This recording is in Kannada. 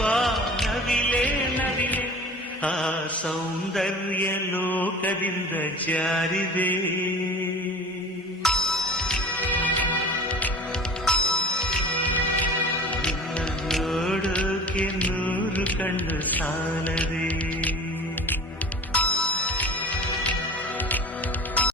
ಬಾ ನವಿಲೆ ನವಿಲೆ ಆ ಸೌಂದರ್ಯ ಲೋಕದಿಂದ ಜಾರಿದೆ. ನಿನ್ನ ನೋಡೋಕೆ 100 ಕಣ್ಣು ಸಾಲದೆ.